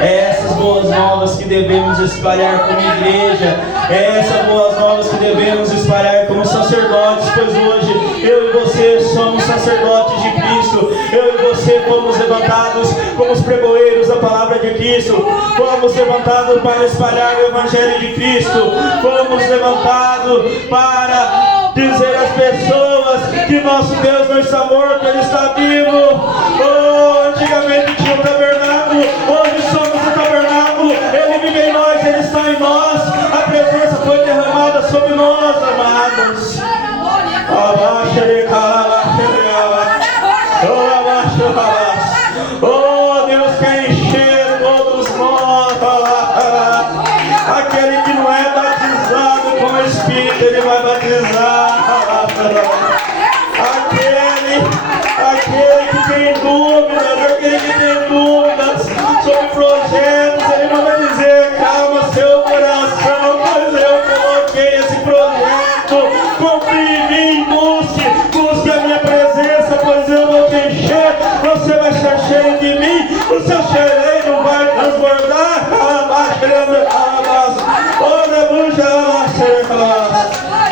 É essas boas novas que devemos espalhar como igreja. É essas boas novas que devemos espalhar como sacerdotes, pois hoje eu e você somos sacerdotes de Cristo. Eu e você fomos levantados como os pregoeiros da palavra de Cristo. Fomos levantados para espalhar o Evangelho de Cristo. Fomos levantados para dizer às pessoas que nosso Deus não está morto, Ele está vivo. Oh, antigamente tinha o tabernáculo, hoje somos o tabernáculo. Ele vive em nós, Ele está em nós. A presença foi derramada sobre nós, amados. Oh, Deus quer encher todos nós. Aquele que não é batizado com o Espírito, Ele vai batizar. Aquele que tem dúvidas sobre projetos, Ele não vai dizer: calma seu coração, pois eu coloquei esse projeto. Confie em mim, busque a minha presença, pois eu vou te encher. Você vai ser cheio de mim, o seu cheiro vai transbordar.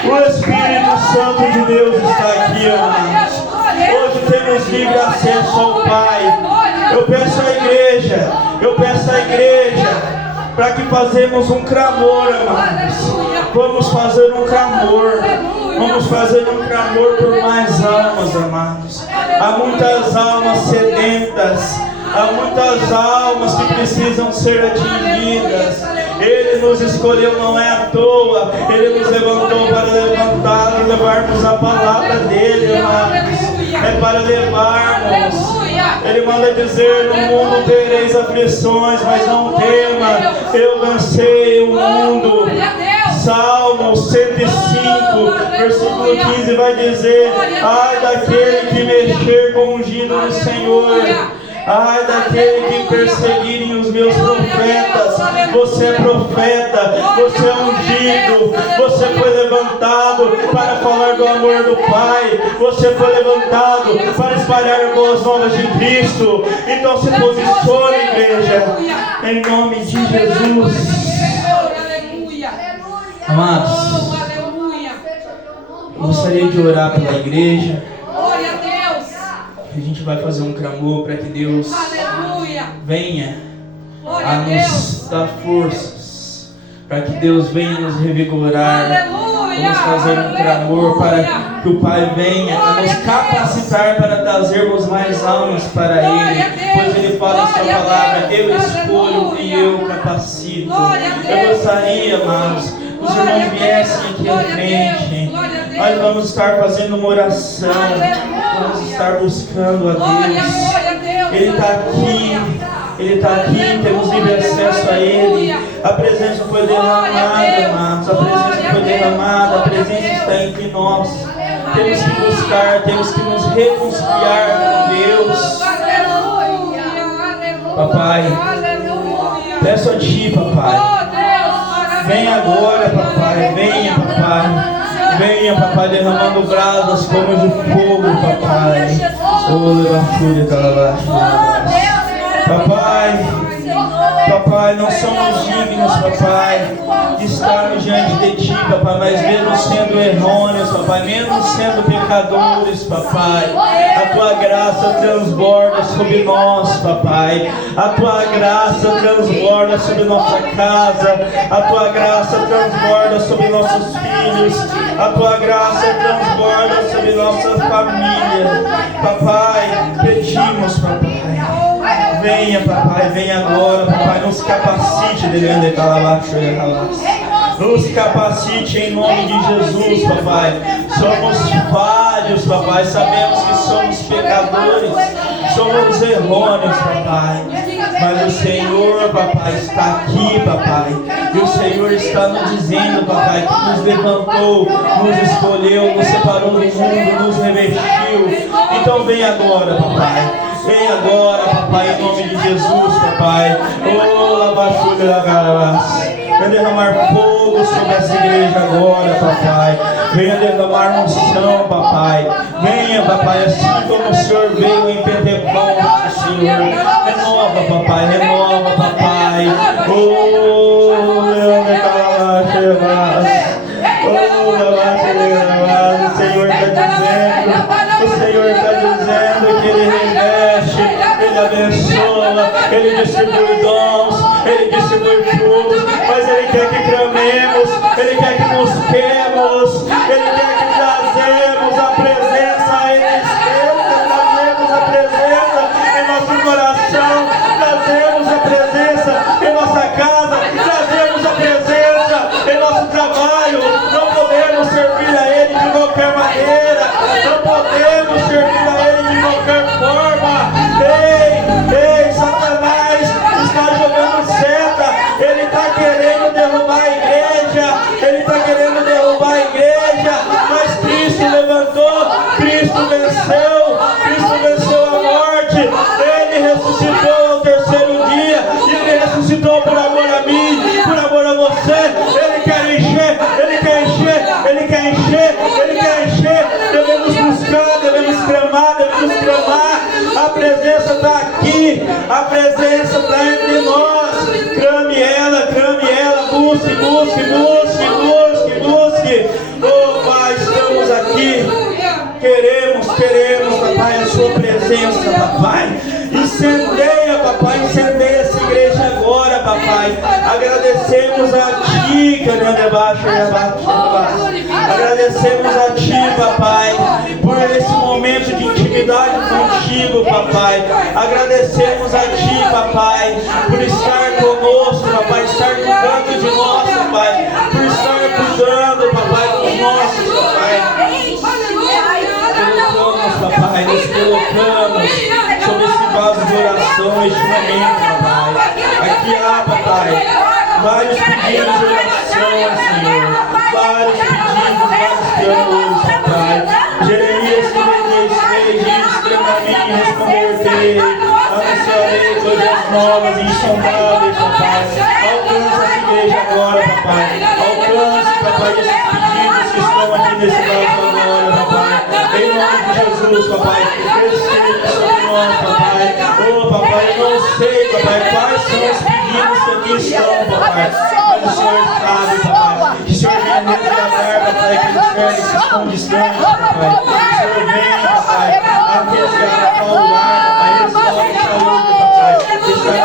O Espírito Santo de Deus está aqui, amados. Hoje temos livre acesso ao Pai. Eu peço à igreja, para que fazemos um clamor, amados. Vamos fazer um clamor. Vamos fazer um clamor por mais almas, amados. Há muitas almas sedentas. Há muitas almas que precisam ser atingidas. Ele nos escolheu, não é à toa. Ele nos levantou para levantar e levarmos a palavra dele, amados. É para levarmos. Ele manda dizer: no mundo tereis aflições, mas não tema, eu vencei o mundo. Salmo 105, versículo 15 vai dizer: ai daquele que mexer com o ungido do Senhor. Ai daquele que perseguirem os meus profetas. Você é profeta, você é ungido, você foi levantado para falar do amor do Pai, você foi levantado para espalhar boas novas de Cristo. Então se posicione, igreja, em nome de Jesus. Amados, eu gostaria de orar pela igreja. A gente vai fazer um clamor para que Deus venha a nos dar forças, para que Deus venha nos revigorar. Vamos fazer um clamor para que o Pai venha a nos capacitar para trazermos mais almas para Ele, pois Ele fala em Sua palavra: eu escolho e eu capacito. Eu gostaria, amados, que os irmãos viessem aqui à frente. Nós vamos estar fazendo uma oração, vamos estar buscando a Deus. Ele está aqui, temos livre acesso a Ele. A presença foi derramada, amados, a presença foi derramada, a presença está entre nós. Temos que buscar, temos que nos reconciliar com Deus. Papai, peço a Ti, Papai, venha agora, Papai, venha, Papai. Venha, Papai, derramando brasas como de fogo, Papai. Papai, não somos dignos, Papai, de estarmos diante de Ti, Papai, mas mesmo sendo errôneos, Papai, mesmo sendo pecadores, Papai, a Tua graça transborda sobre nós, Papai. A Tua graça transborda sobre nossa casa. A Tua graça transborda sobre nossos filhos. A Tua graça transborda sobre nossa família. Papai, pedimos, Papai. Venha, Papai, venha agora, Papai, nos capacite, nos capacite em nome de Jesus, Papai. Somos falhos, Papai, sabemos que somos pecadores, somos errôneos, Papai, mas o Senhor, Papai, está aqui, Papai, e o Senhor está nos dizendo, Papai, que nos levantou, nos escolheu, nos separou do mundo, nos revestiu. Então vem agora, Papai. Vem agora, Papai, em nome de Jesus, Papai. Venha derramar fogo sobre essa igreja agora, Papai. Venha derramar unção, Papai. Venha, papai, assim como o Senhor veio em Pentecostes, Senhor. Renova, papai, renova, papai. O Senhor está dizendo que Ele reveste, Ele abençoa, Ele distribui dons, Ele distribui frutos, mas Ele quer que clamemos, Ele quer que busquemos, Ele quer que trazemos a presença a Ele, trazemos a presença em nosso coração, trazemos a presença em nossa casa, trazemos a presença em nosso trabalho. Não podemos servir a Ele de qualquer maneira, não podemos servir a Ele de qualquer forma. Ei, Satanás está jogando seta, ele está querendo derrubar a igreja, ele está querendo derrubar a igreja, mas Cristo levantou, Cristo venceu a morte, Ele ressuscitou ao terceiro dia, e Ele ressuscitou por amor a mim, por amor a você. Ele quer encher, Ele quer encher, Ele quer encher, Ele quer encher. Devemos buscar, devemos clamar. A presença está aqui, a presença está entre nós. Clame ela, busque. Oh Pai, estamos aqui. Queremos, papai, a sua presença, papai. Incendeia, papai, incendeia essa igreja agora, papai. Agradecemos a Ti, agradecemos a Ti, papai, por esse momento de intimidade contigo, papai. Agradecemos a Ti, papai, por estar conosco, papai, estar cuidando de nós, papai, por estar cuidando, papai, dos nossos, papai. Papai, nos colocamos sobre esse vaso de oração neste momento, papai. Aqui há, papai, vários pedidos de oração, Senhor. Vários clamores, papai. Jeremias 33 diz: clama-me e responder-te. Anunciarei coisas novas e insondáveis, papai. Alcança essa igreja agora, papai. Alcance, papai, esses pedidos que estão aqui nesse vaso agora, papai. Em nome de Jesus, papai, Espírito sobre nós, papai. Oh, papai, eu não sei, papai, quais são os pedidos que aqui estão, papai. Mas o Senhor sabe, papai. Que o Senhor venha resgatar, papai, aqueles velhos que estão distantes, papai. Que o Senhor venha, papai, a resgatar ao lugar, papai. Restaure saúde, papai. Restaure a saúde, papai,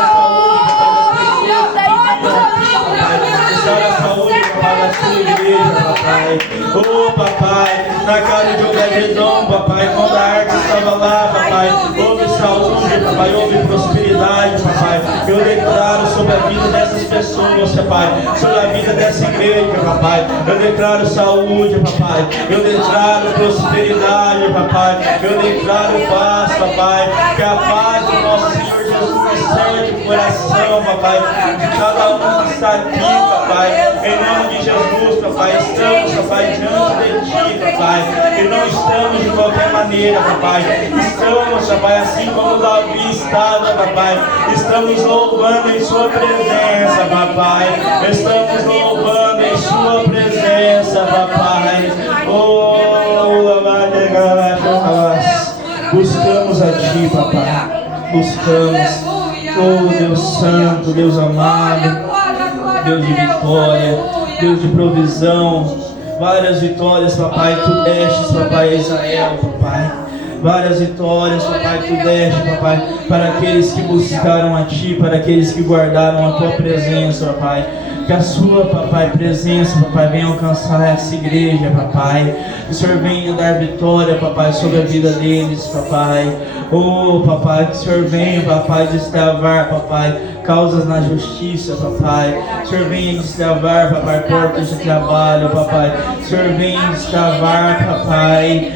das pessoas que vivem aqui, papai. Restaure a saúde, papai, da sua igreja, papai. Oh, papai, na casa de Obed-Edom, papai, quando a arca estava lá, papai, houve saúde, papai, houve prosperidade, papai. Eu declaro sobre a vida dessas pessoas, papai, sobre a vida dessa igreja, papai. Eu declaro saúde, papai. Eu declaro prosperidade, papai. Eu declaro paz, papai. Que a paz do nosso Senhor Jesus acerte o coração, papai, de cada um que está aqui, papai. Em nome de Jesus, papai, estamos, papai, diante de Ti, papai. E não estamos de qualquer maneira, papai. Estamos, papai, assim como Davi estava, papai. Estamos louvando em Sua presença, papai. Estamos louvando em Sua presença, papai. Oh, buscamos a Ti, papai. Buscamos. Oh, Deus Santo, Deus amado, Deus de vitória, Deus de provisão. Várias vitórias, papai, Tu destes, papai, a Israel, papai. Várias vitórias, papai, Tu deste, papai, para aqueles que buscaram a Ti, para aqueles que guardaram a Tua presença, papai. Que a Sua, papai, presença, papai, venha alcançar essa igreja, papai. Que o Senhor venha dar vitória, papai, sobre a vida deles, papai. Oh, papai, que o Senhor venha, papai, destravar, papai, causas na justiça, papai. Que o Senhor venha destravar, papai, portas de trabalho, papai. Que o Senhor venha destravar, papai,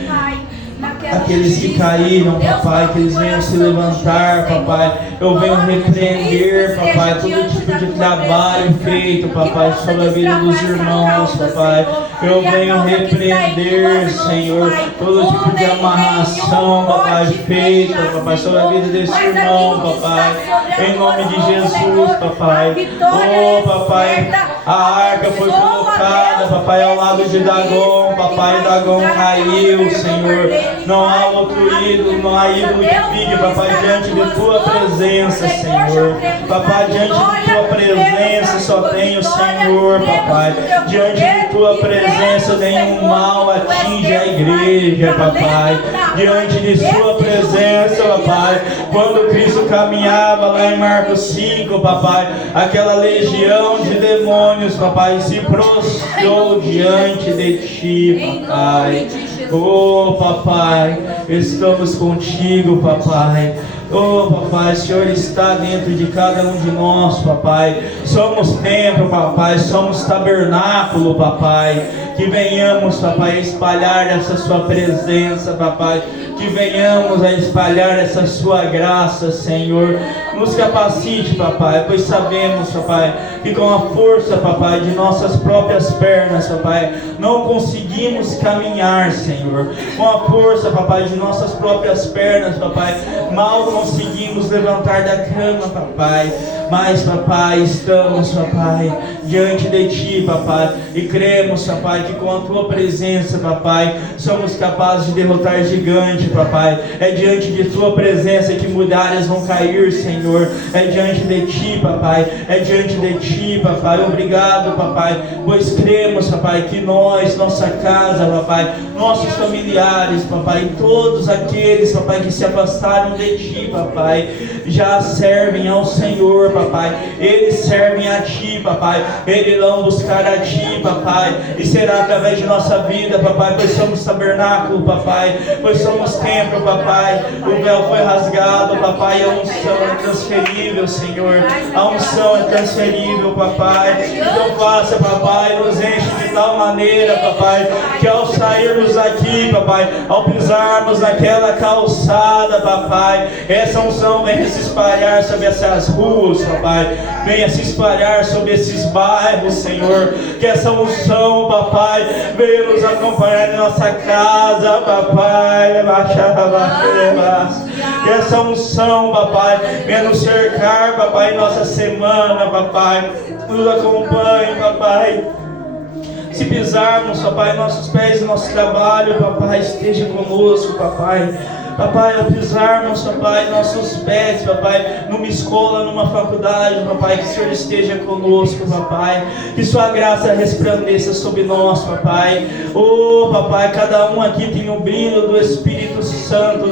aqueles que caíram, papai, que eles venham se levantar, papai. Eu venho repreender, papai, todo tipo de trabalho feito, papai, sobre a vida dos irmãos, papai. Eu venho repreender, Senhor, todo tipo de amarração, papai, feita, papai, sobre a vida desse irmão, papai. Em nome de Jesus, papai. Oh, papai, a arca foi colocada, batalha, papai, ao lado de Dagon, papai, Dagon caiu, Senhor. Não há outro ídolo, não há ídolo que fique, papai, diante de tua presença, Senhor. Papai, diante de tua presença só tem o Senhor, papai. Diante de tua presença nenhum mal atinge a igreja, papai. Diante de sua presença, papai, quando Cristo caminhava lá em Marcos 5, papai, aquela legião de demônios, papai, se prostrou diante de ti, papai. Oh, papai, estamos contigo, papai. Oh, papai, o Senhor está dentro de cada um de nós, papai. Somos templo, papai, somos tabernáculo, papai. Que venhamos, papai, espalhar essa sua presença, papai. Que venhamos a espalhar essa sua graça, Senhor. Nos capacite, papai, pois sabemos, papai, que com a força, papai, de nossas próprias pernas, papai, não conseguimos caminhar, Senhor. Com a força, papai, de nossas próprias pernas, papai, mal conseguimos levantar da cama, papai. Mas, papai, estamos, papai, diante de ti, papai, e cremos, papai, que com a tua presença, papai, somos capazes de derrotar gigante, papai. É diante de tua presença que muralhas vão cair, Senhor. É diante de ti, papai. É diante de ti, papai. Obrigado, papai, pois cremos, papai, que nós, nossa casa, papai, nossos familiares, papai, todos aqueles, papai, que se afastaram de ti, papai, já servem ao Senhor, papai. Eles servem a ti, papai. Eles vão buscar a ti, papai. E será através de nossa vida, papai, pois somos tabernáculo, papai, pois somos templo, papai. O véu foi rasgado, papai. A unção é transferível, Senhor. A unção é transferível, papai. Então faça, papai, nos enche de tal maneira, papai, que ao sairmos daqui, papai, ao pisarmos naquela calçada, papai, essa unção venha se espalhar sobre essas ruas, papai, venha se espalhar sobre esses bairros, Senhor. Que essa unção, papai, venha nos acompanhar em nossa casa, papai. Que essa unção, papai, venha nos cercar, papai, em nossa semana, papai. Nos acompanhe, papai. Se pisarmos, papai, nossos pés e nosso trabalho, papai, esteja conosco, papai. Papai, ao pisarmos, papai, nossos pés, papai, numa escola, numa faculdade, papai, que o Senhor esteja conosco, papai. Que sua graça resplandeça sobre nós, papai. Oh, papai, cada um aqui tem o brilho do Espírito Santo.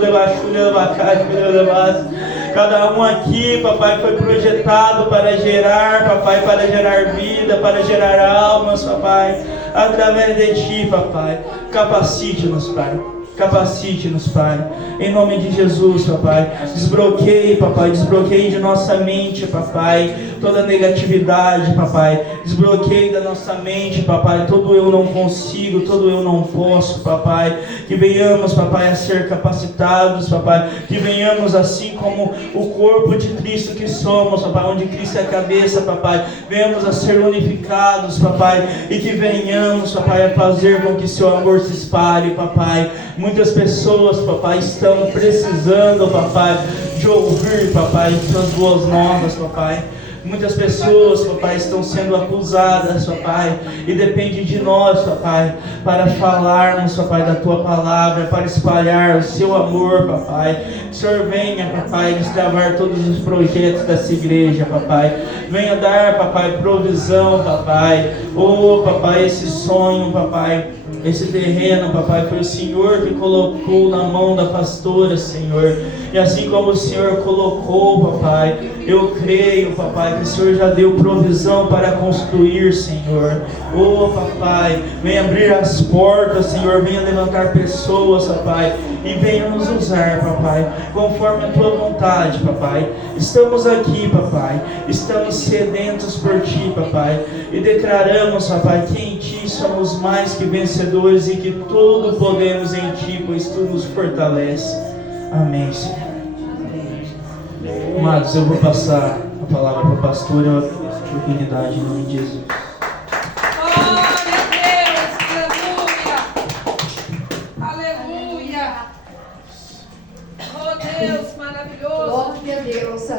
Cada um aqui, papai, foi projetado para gerar, papai, para gerar vida, para gerar almas, papai, através de ti, papai. Capacite-nos, Pai. Capacite-nos, Pai, em nome de Jesus, papai. Desbloqueie, papai, desbloqueie de nossa mente, papai, toda negatividade, papai. Desbloqueie da nossa mente, papai, todo eu não consigo, todo eu não posso, papai. Que venhamos, papai, a ser capacitados, papai. Que venhamos assim como o corpo de Cristo que somos, papai, onde Cristo é a cabeça, papai. Venhamos a ser unificados, papai. E que venhamos, papai, a fazer com que seu amor se espalhe, papai. Muitas pessoas, papai, estão precisando, papai, de ouvir, papai, suas boas novas, papai. Muitas pessoas, papai, estão sendo acusadas, papai, e depende de nós, papai, para falarmos, papai, da tua palavra, para espalhar o seu amor, papai. Que o Senhor venha, papai, destravar todos os projetos dessa igreja, papai. Venha dar, papai, provisão, papai. Oh, papai, esse sonho, papai, esse terreno, papai, foi o Senhor que colocou na mão da pastora, Senhor. E assim como o Senhor colocou, papai, eu creio, papai, que o Senhor já deu provisão para construir, Senhor. Oh, papai, venha abrir as portas, Senhor. Venha levantar pessoas, papai, e venha nos usar, papai, conforme a tua vontade, papai. Estamos aqui, papai, estamos sedentos por ti, papai, e declaramos, papai, que em ti somos mais que vencedores e que tudo podemos em ti, pois tu nos fortalece. Amém, Senhor. Amados, eu vou passar a palavra para o pastor e a oportunidade em nome de Jesus. Glória a Deus, aleluia. Aleluia. Oh Deus, maravilhoso. Glória a Deus.